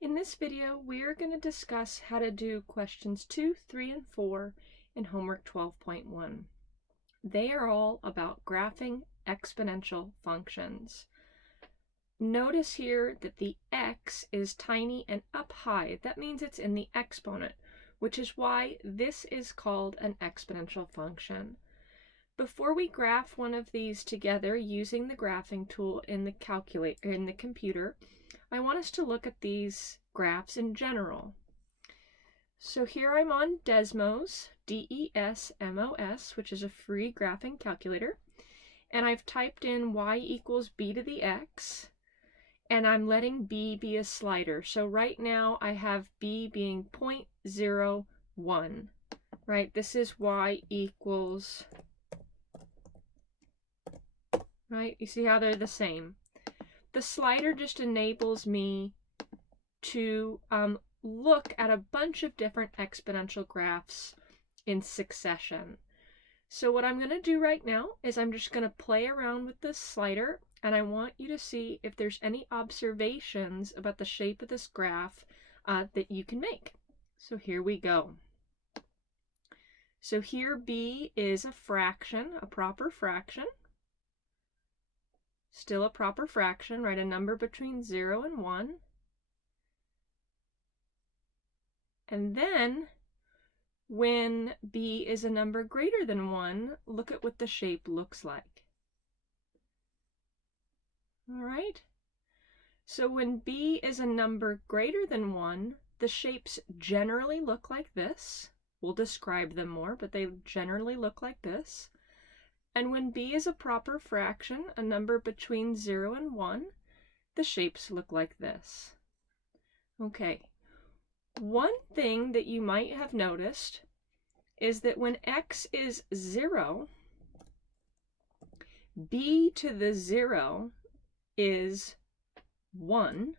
In this video, we are going to discuss how to do questions 2, 3, and 4 in homework 12.1. They are all about graphing exponential functions. Notice here that the x is tiny and up high. That means it's in the exponent, which is why this is called an exponential function. Before we graph one of these together using the graphing tool in the computer, I want us to look at these graphs in general. So here I'm on Desmos, D-E-S-M-O-S, which is a free graphing calculator, and I've typed in y equals b to the x, and I'm letting b be a slider. So right now I have b being 0.01, right? This is y equals, right? You see how they're the same. The slider just enables me to look at a bunch of different exponential graphs in succession. So what I'm going to do right now is I'm just going to play around with this slider, and I want you to see if there's any observations about the shape of this graph that you can make. So here we go. So here b is a fraction, a proper fraction. Still a proper fraction, right? A number between 0 and 1. And then, when b is a number greater than 1, look at what the shape looks like. All right? So when b is a number greater than 1, the shapes generally look like this. We'll describe them more, but they generally look like this. And when b is a proper fraction, a number between 0 and 1, the shapes look like this. Okay, one thing that you might have noticed is that when x is 0, b to the 0 is 1.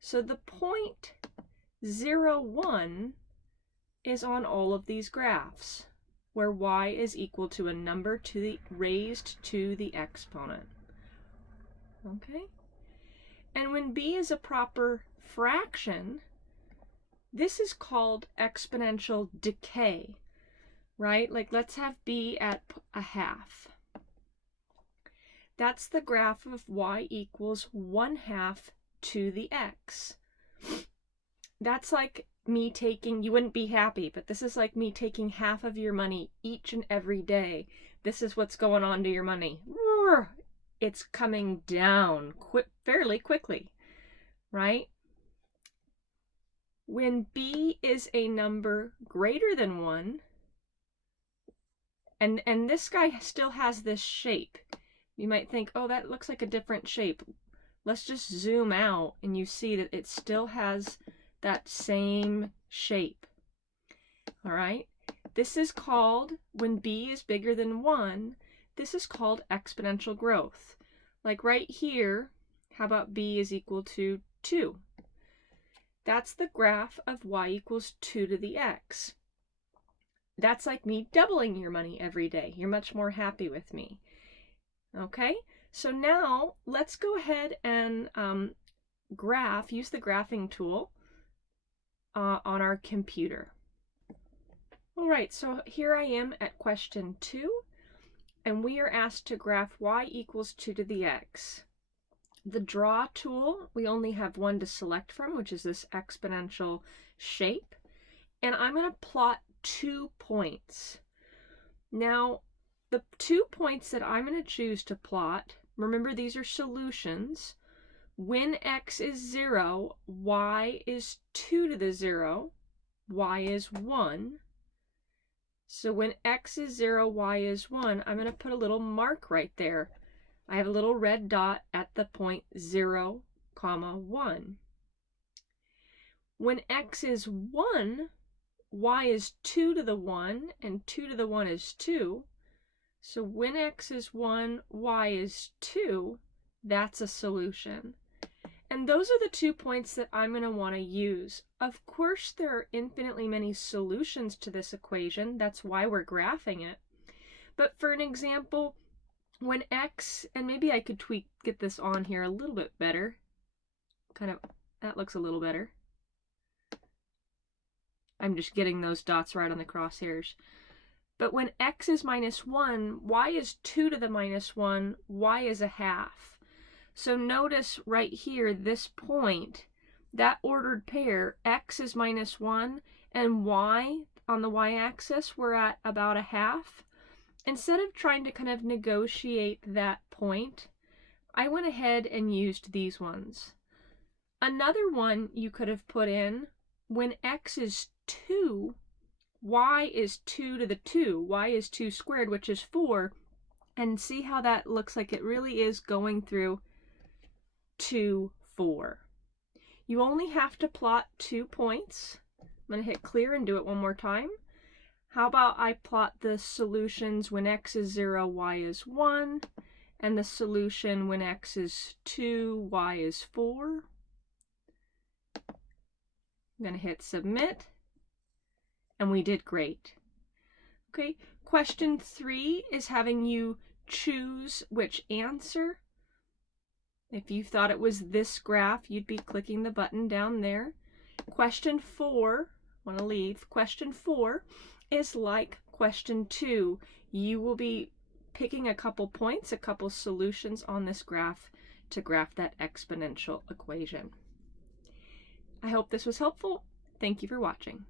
So the point 0, 1 is on all of these graphs, where y is equal to a number raised to the exponent. Okay? And when b is a proper fraction, this is called exponential decay, right? Like let's have b at a half. That's the graph of y equals 1/2 to the x. That's like me taking, you wouldn't be happy, but this is like me taking half of your money each and every day. This is what's going on to your money. It's coming down fairly quickly, right? When b is a number greater than 1, and this guy still has this shape. You might think, oh, that looks like a different shape. Let's just zoom out and you see that it still has that same shape. All right, this is called, when b is bigger than 1, this is called exponential growth. Like right here, how about b is equal to 2? That's the graph of y equals 2 to the x. That's like me doubling your money every day. You're much more happy with me. Okay, so now let's go ahead and use the graphing tool on our computer. All right, so here I am at question 2, and we are asked to graph y equals 2 to the x. The draw tool, we only have one to select from, which is this exponential shape, and I'm going to plot 2 points. Now, the 2 points that I'm going to choose to plot, remember these are solutions. When x is 0, y is 2 to the 0, y is 1. So when x is 0, y is 1, I'm going to put a little mark right there. I have a little red dot at the point 0, 1. When x is 1, y is 2 to the 1, and 2 to the 1 is 2. So when x is 1, y is 2, that's a solution. And those are the 2 points that I'm going to want to use. Of course, there are infinitely many solutions to this equation. That's why we're graphing it. But for an example, when x, and maybe I could get this on here a little bit better, kind of That looks a little better. I'm just getting those dots right on the crosshairs. But when x is minus 1, y is 2 to the minus 1, y is a half. So notice right here, this point, that ordered pair, x is minus 1, and y, on the y-axis, we're at about a half. Instead of trying to kind of negotiate that point, I went ahead and used these ones. Another one you could have put in, when x is 2, y is 2 to the 2. Y is 2 squared, which is 4. And see how that looks like it really is going through 2, 4. You only have to plot 2 points. I'm going to hit clear and do it one more time. How about I plot the solutions when x is 0, y is 1, and the solution when x is 2, y is 4. I'm going to hit submit, and we did great. Okay, question 3 is having you choose which answer. If you thought it was this graph, you'd be clicking the button down there. Question 4, want to leave, question 4 is like question 2. You will be picking a couple points, a couple solutions on this graph to graph that exponential equation. I hope this was helpful. Thank you for watching.